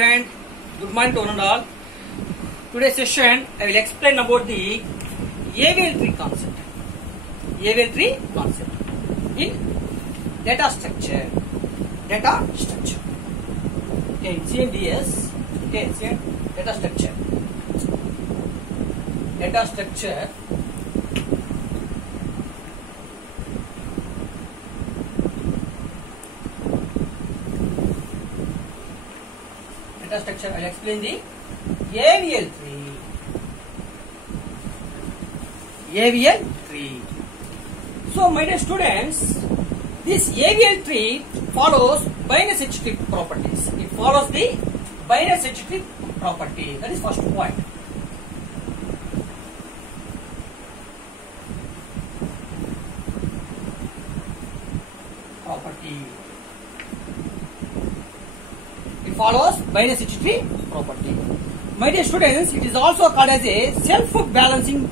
friend, good morning to one and all. Today's session I will explain about the AVL tree concept. AVL tree concept in data structure. Data structure. Okay, it's in DS. Okay, it's in data structure. Data structure. Data structure. I'll explain the AVL tree. AVL tree. So, my dear students, this AVL tree follows binary search tree properties. It follows the binary search tree property. That is first point. Property. It follows binary search tree property. My dear students, it is also called as a self-balancing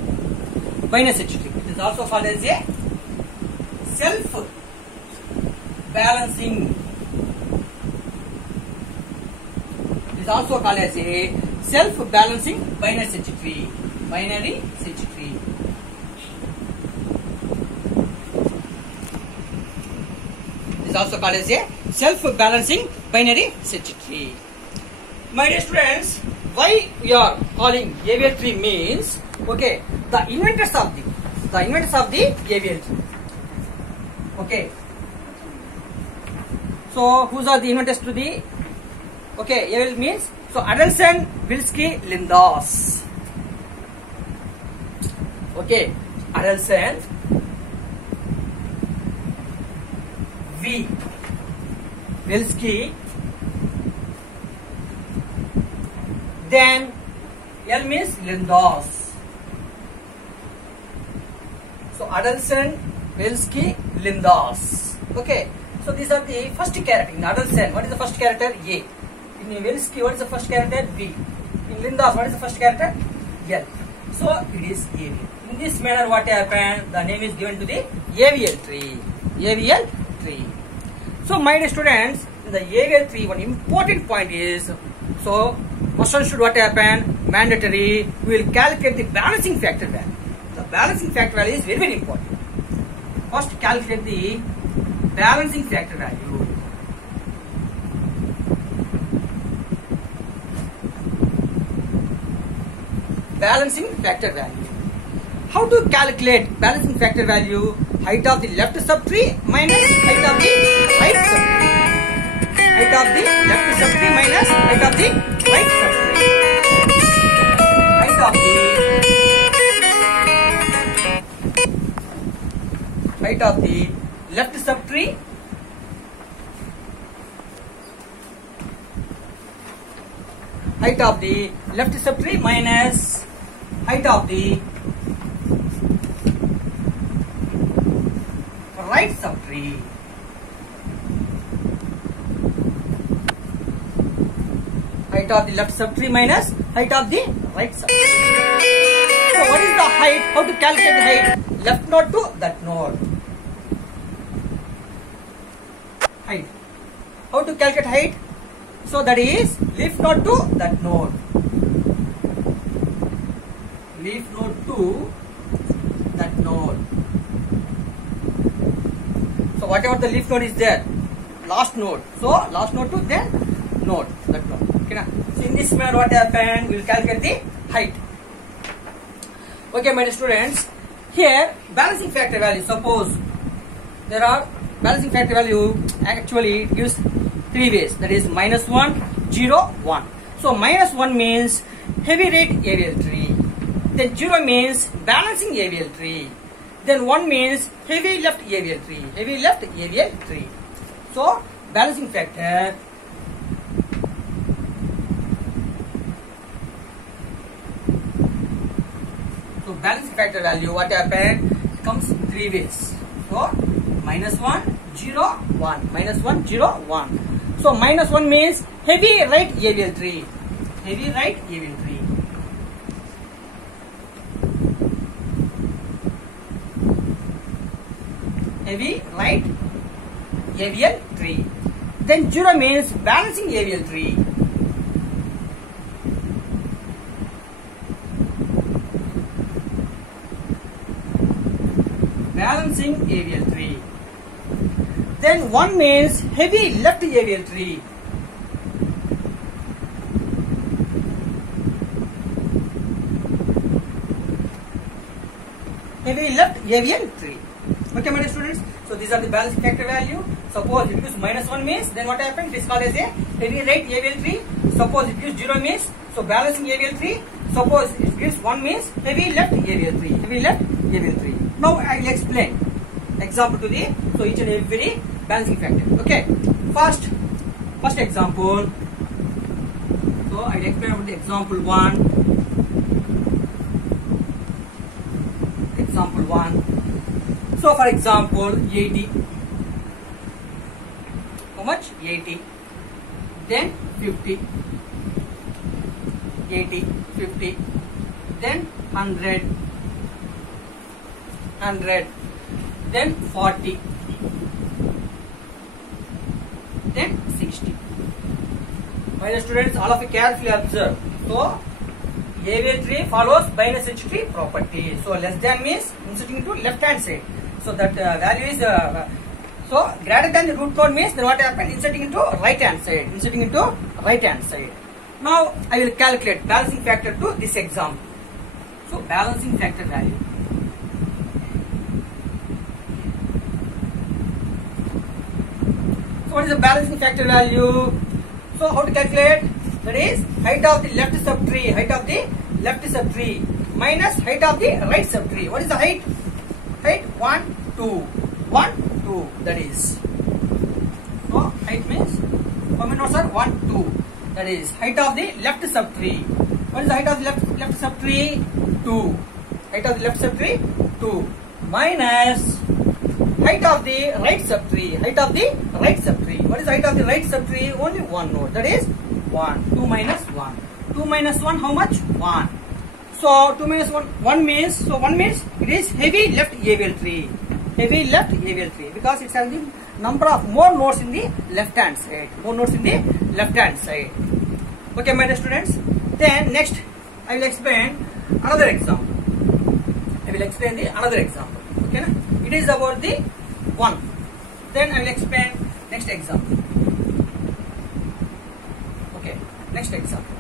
binary search tree. It is also called as a self-balancing. It is also called as a self-balancing binary search tree. Binary search tree. It is also called as a self-balancing binary search tree. My dear students, why we are calling AVL tree means, okay, the inventors of the AVL tree. Okay. So whose are the inventors to the AVL means? So Adelson, Bilski, Lindas. Okay, Adelson, V, Bilski, then L means Lindas. So Adelson, Bilski, Lindas. Okay. So these are the first character. In Adelson, what is the first character? A. In Bilski, what is the first character? B. In Lindas, what is the first character? L. So it is AVL. In this manner, what happened? The name is given to the AVL tree. AVL tree. So my dear students, in the AVL tree, one important point is, so first one should what happen? Mandatory. We will calculate the balancing factor value. The balancing factor value is very, very important. First calculate the balancing factor value. Balancing factor value. How to calculate balancing factor value? Height of the left subtree minus height of the right subtree. Height of the left subtree minus height of the right subtree. Height of the left subtree minus height of the right subtree. Height of the left subtree minus height of the right subtree. So what is the height? How to calculate the height? Left node to that node. Height. How to calculate height? So that is leaf node to that node. Leaf node to that node. So whatever the leaf node is there, last node. So last node to then node, that node. Okay, na? So in this manner, what happened? We will calculate the height. Okay, my dear students. Here, balancing factor value. Suppose there are balancing factor value. Actually, it gives three ways. That is -1, 0, 1. So minus 1 means heavy rate AVL tree. Then 0 means balancing AVL tree. Then 1 means heavy left AVL tree. Heavy left AVL tree. So balancing factor. So balancing factor value, what happened? Comes three ways. So -1, 0, 1. -1, 0, 1. So -1 means heavy right AVL tree. Heavy right AVL tree. Heavy right AVL tree. Then 0 means balancing AVL tree. balancing avial tree. Then 1 means heavy left avial tree. Heavy left avial tree. Okay, my dear students. So these are the balancing factor value. Suppose it gives -1 means, then what happens? It is called as a heavy right avial tree. Suppose it gives 0 means, so balancing avial tree. Suppose it gives 1 means heavy left avial tree. Heavy left avial tree. Now I will explain example to the each and every balancing factor. Okay. First example. So I will explain about the example 1. Example 1. So for example 80. How much? 80. Then 50. 80, 50. Then 100. 100. Then 40. Then 60. My dear students, all of you carefully observe. So avial tree follows binary search tree property. So less than means inserting into left hand side. So that value is so greater than the root code means then what happens? Inserting into right hand side. Inserting into right hand side. Now I will calculate balancing factor to this example. So balancing factor value. So what is the balancing factor value? So how to calculate? That is height of the left subtree. Height of the left subtree minus height of the right subtree. What is the height? Height 1, 2. 1, 2. That is. So height means how many nodes are 1, 2. That is height of the left subtree. What is the height of the left subtree? 2. Height of the left subtree 2 minus height of the right subtree. Height of the right subtree. What is the height of the right subtree? Only 1 node. That is 1. 2 minus 1. 2 minus 1 how much? 1. So 2 minus 1 means, so 1 means it is heavy left avial tree. Heavy left avial tree because it's having number of more nodes in the left hand side. More nodes in the left hand side. Okay, my dear students. Then next I will explain another example. I will explain the another example. Okay, na? It is about the 1. Then I will explain next example. Okay, next example.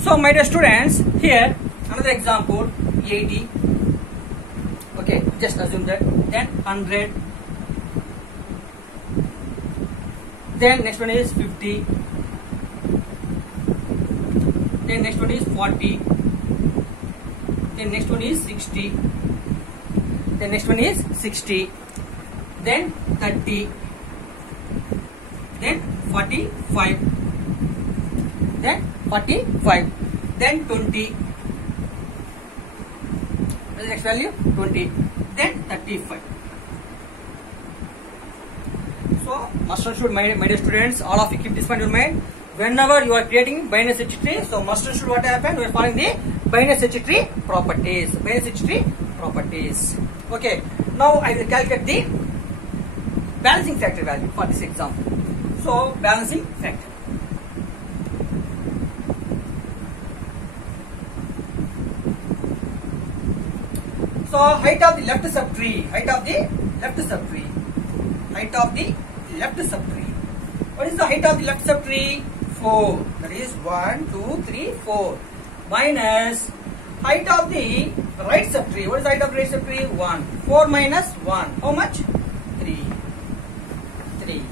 So my dear students, here another example 80. Okay, just assume that. Then 100. Then next one is 50. Then next one is 40. Then next one is 60. Then next one is 60. Then 30. Then 45. Then 45. Then 20. What is the next value? 20. Then 35. So, must and should, my dear students, all of you keep this point in mind. Whenever you are creating binary search tree, so must and should what happen? We are following the binary search tree properties. Binary search tree properties. Okay. Now I will calculate the balancing factor value for this example. So balancing factor. So height of the left subtree. Height of the left subtree. Height of the left subtree. What is the height of the left subtree? 4. That is 1, 2, 3, 4. Minus height of the right subtree. What is the height of the right subtree? 1. 4 minus 1. How much? 3. 3.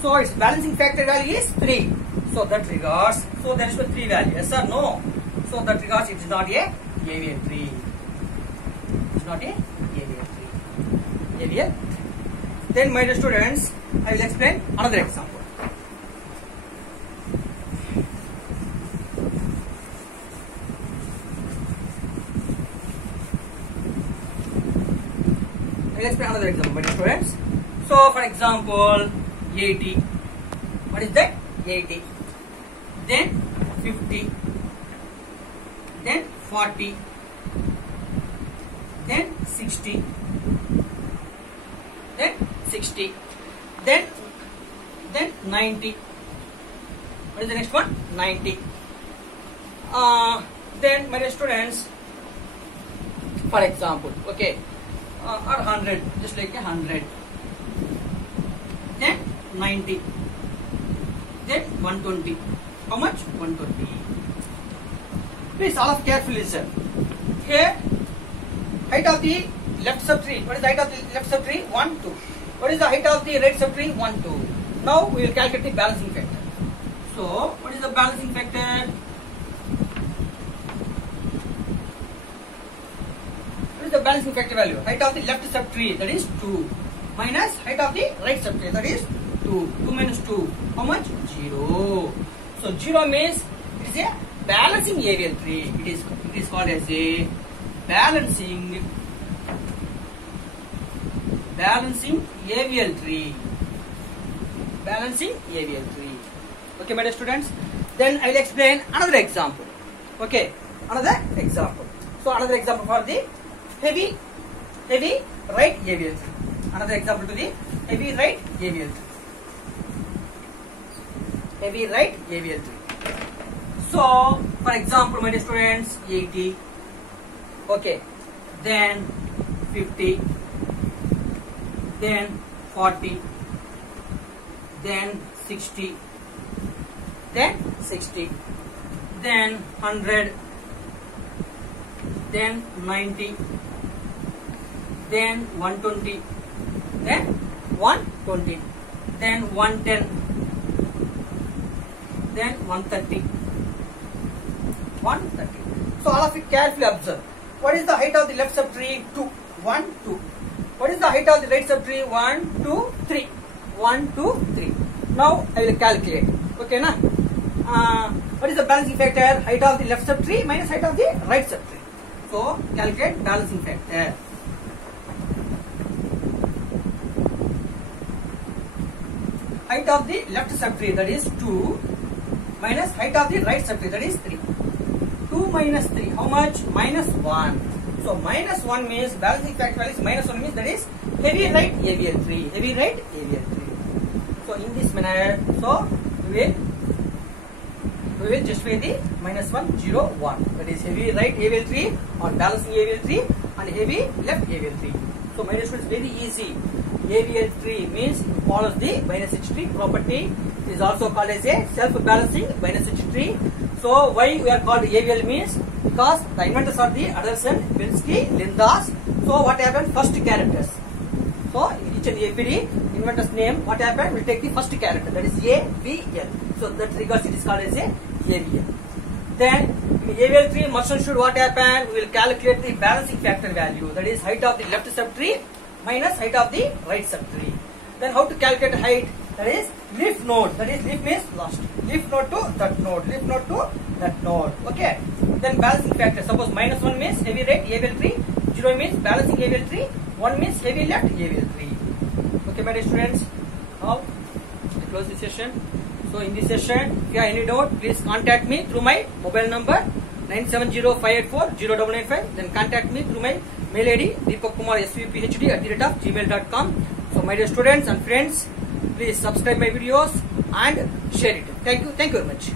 So its balancing factor value is 3. So that regards. So there is a 3 value. Yes or no? So that regards it is not a avial tree. It is not a avial tree. Avial. Then my dear students, I will explain another example. I will explain another example, my dear students. So for example, 80. What is that? 80. Then 50. Then 40. Then 60. Then 60. Then 90. What is the next one? 90. Then my dear students, for example, okay, or 100, just like 100. Then 90. Then 120. How much? 120. Please all of carefully listen. Here, height of the left subtree. What is the height of the left subtree? 1, 2. What is the height of the right subtree? 1, 2. Now we will calculate the balancing factor. So, what is the balancing factor? What is the balancing factor value? Height of the left subtree, that is 2, minus height of the right subtree, that is 2. 2 minus 2, how much? 0. So 0 means it is a balancing avial tree. It is called as a balancing avial tree. Balancing avial tree. Okay, my dear students. Then I will explain another example. Okay, another example. So another example for the heavy right avial tree. Another example to the heavy right avial tree. Heavy right avial tree. So, for example, my dear students, 80. Okay, then 50. Then 40. Then 60. Then 60. Then 100. Then 90. Then 120. Then 120. Then 110. Then 130. 130. So all of you carefully observe. What is the height of the left subtree? 2. 1, 2. What is the height of the right subtree? 1, 2, 3. 1, 2, 3. Now I will calculate. Okay, na? What is the balancing factor? Height of the left subtree minus height of the right subtree. So calculate balancing factor. Height of the left subtree, that is 2, minus height of the right subtree, that is 3. 2 minus 3, how much? Minus 1. So minus 1 means balancing factor value is minus 1 means that is heavy right avial tree. Heavy right avial tree. So in this manner, so we will justify the minus 1, 0, 1. That is heavy right avial tree on balancing avial tree and heavy left avial tree. So my dear students, very easy. Avial tree means it follows the binary tree property. It is also called as a self-balancing binary tree. So why we are called avial means because the inventors are the Adderson, Minsky, Lindas. So what happened? First characters. So in each and every inventor's name, what happened? We'll take the first character, that is A, V, L. So that regards it is called as a avial. Then in avial tree, must and should what happen? We will calculate the balancing factor value, that is height of the left subtree minus height of the right subtree. Then how to calculate height? That is leaf node. That is leaf means last. Leaf node to that node. Leaf node to that node. Okay. Then balancing factor. Suppose minus 1 means heavy right avial tree. 0 means balancing avial tree. 1 means heavy left avial tree. Okay, my dear students. Now I close this session. So in this session, if you have any doubt, please contact me through my mobile number 970-584-0995. Then contact me through my mail ID deepakkumarsvphd@gmail.com. So my dear students and friends, please subscribe my videos and share it. Thank you very much.